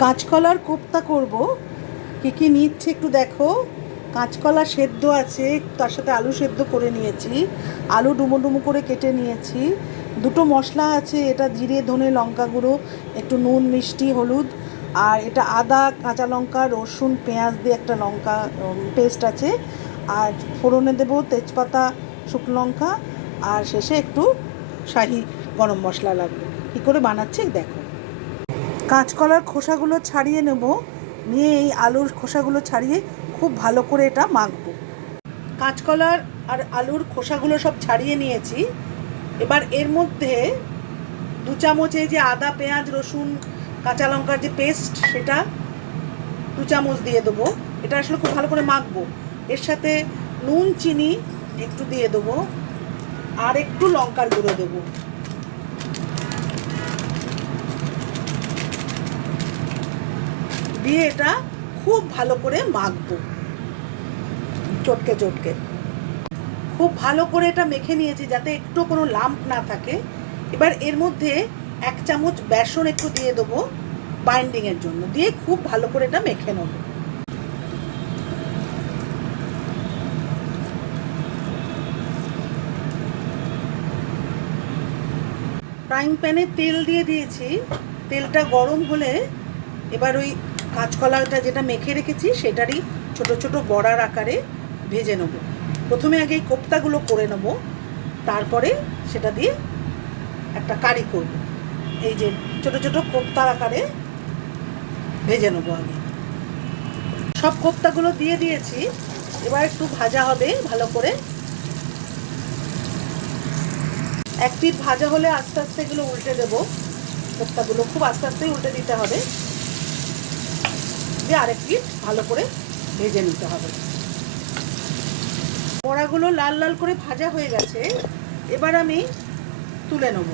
কাঁচকলার কোপ্তা করব। কী কী নিচ্ছে একটু দেখো। কাঁচকলা সেদ্ধ আছে, তার সাথে আলু সেদ্ধ করে নিয়েছি, আলু ডুমো ডুমো করে কেটে নিয়েছি, দুটো মশলা আছে, এটা জিরে ধনে লঙ্কা গুঁড়ো, একটু নুন মিষ্টি হলুদ, আর এটা আদা কাঁচা লঙ্কা রসুন পেঁয়াজ দিয়ে একটা লঙ্কা পেস্ট আছে, আর ফোড়নে দেবো তেজপাতা শুকনো লঙ্কা, আর শেষে একটু শাহি গরম মশলা লাগবে। কী করে বানাচ্ছি দেখো। কাঁচকলার খোসাগুলো ছাড়িয়ে নেব, নিয়ে এই আলুর খোসাগুলো ছাড়িয়ে খুব ভালো করে এটা মাখবো। কাঁচকলার আর আলুর খোসাগুলো সব ছাড়িয়ে নিয়েছি। এবার এর মধ্যে 2 চামচ এই যে আদা পেঁয়াজ রসুন কাঁচা লঙ্কার যে পেস্ট, সেটা 2 চামচ দিয়ে দেবো। এটা আসলে খুব ভালো করে মাখবো। এর সাথে নুন চিনি একটু দিয়ে দেবো, আর একটু লঙ্কার গুঁড়ো দেবো। দিয়ে এটা খুব ভালো করে মাখবো, চটকে চটকে খুব ভালো করে এটা মেখে নিয়েছি যাতে একটু কোনো লাম্প না থাকে। এবার এর মধ্যে 1 চামচ বেসন একটু দিয়ে দেবো বাইন্ডিংয়ের জন্য, দিয়ে খুব ভালো করে এটা মেখে নেব। ফ্রাইং প্যানে তেল দিয়ে দিয়েছি, তেলটা গরম হলে এবার ওই কাঁচকলাটা যেটা মেখে রেখেছি সেটারই ছোট ছোট বড়ার আকারে ভেজে নেব। প্রথমে আগে এই কোপ্তাগুলো করে নেব, তারপরে সেটা দিয়ে একটা কারি করব। এই যে ছোট ছোট কোপ্তার আকারে ভেজে নেবো আমি। সব কোপ্তাগুলো দিয়ে দিয়েছি, এবার একটু ভাজা হবে ভালো করে। এক পিঠ ভাজা হলে আস্তে আস্তে এগুলো উল্টে দেবো। কোপ্তাগুলো খুব আস্তে আস্তেই উল্টে দিতে হবে, দিয়ে আরেক পিঠ ভালো করে ভেজে নিতে হবে। বড়াগুলো লাল লাল করে ভাজা হয়ে গেছে, এবার আমি তুলে নেব।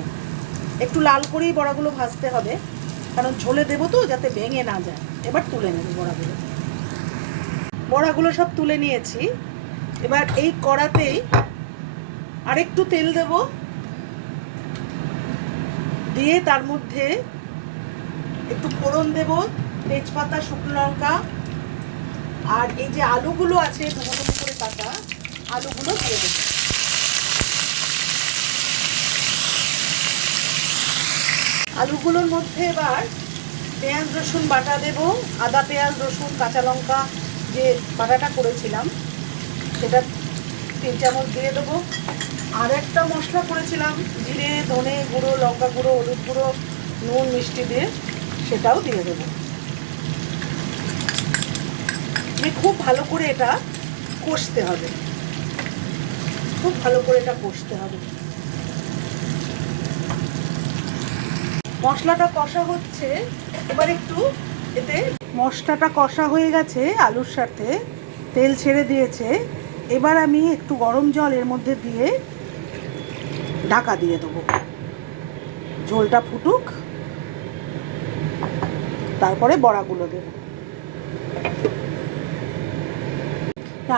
একটু লাল করেই বড়াগুলো ভাজতে হবে, কারণ ঝোলে দেবো তো, যাতে ভেঙে না যায়। এবার তুলে নেব বড়াগুলো। বড়াগুলো সব তুলে নিয়েছি। এবার এই কড়াতেই আরেকটু তেল দেব, দিয়ে তার মধ্যে একটু ফোড়ন দেব তেজপাতা শুকনো লঙ্কা, আর এই যে আলুগুলো আছে ডুমো ডুমো করে কাটা, আলুগুলো দিয়ে দেবো। আলুগুলোর মধ্যে এবার পেঁয়াজ রসুন বাটা দেব, আদা পেঁয়াজ রসুন কাঁচা লঙ্কা যে বাটাটা করেছিলাম সেটা 3 চামচ দিয়ে দেবো। আর একটা মশলা করেছিলাম জিরে ধনে গুঁড়ো লঙ্কা গুঁড়ো হলুদ গুঁড়ো নুন মিষ্টি দিয়ে, সেটাও দিয়ে দেবো। খুব ভালো করে এটা কষতে হবে, খুব ভালো করে এটা কষতে হবে। মশলাটা কষা হচ্ছে, এবার একটু এতে মশলাটা কষা হয়ে গেছে, আলুর সাথে তেল ছেড়ে দিয়েছে। এবার আমি একটু গরম জল এর মধ্যে দিয়ে ঢাকা দিয়ে দেবো, ঝোলটা ফুটুক, তারপরে বড়াগুলো দেব।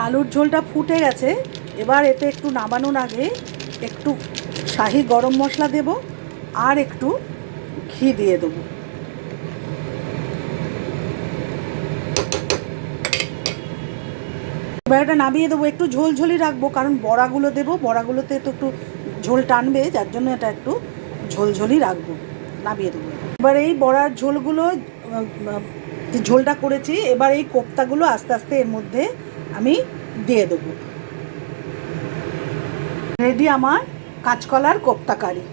আলুর ঝোলটা ফুটে গেছে, এবার এতে একটু নামানোর আগে একটু শাহি গরম মশলা দেব, আর একটু ঘি দিয়ে দেবো। এবার এটা নামিয়ে দেবো। একটু ঝোলঝোলি রাখবো, কারণ বড়াগুলো দেবো, বড়াগুলোতে তো একটু ঝোল টানবে, যার জন্য এটা একটু ঝোলঝোলি রাখবো। নামিয়ে দেবো। এবার এই বড়ার ঝোলগুলো, যে ঝোলটা করেছি, এবার এই কোপ্তাগুলো আস্তে আস্তে এর মধ্যে আমি দিয়ে দেবো। রেডি আমার কাঁচকলার কোপ্তা কারি।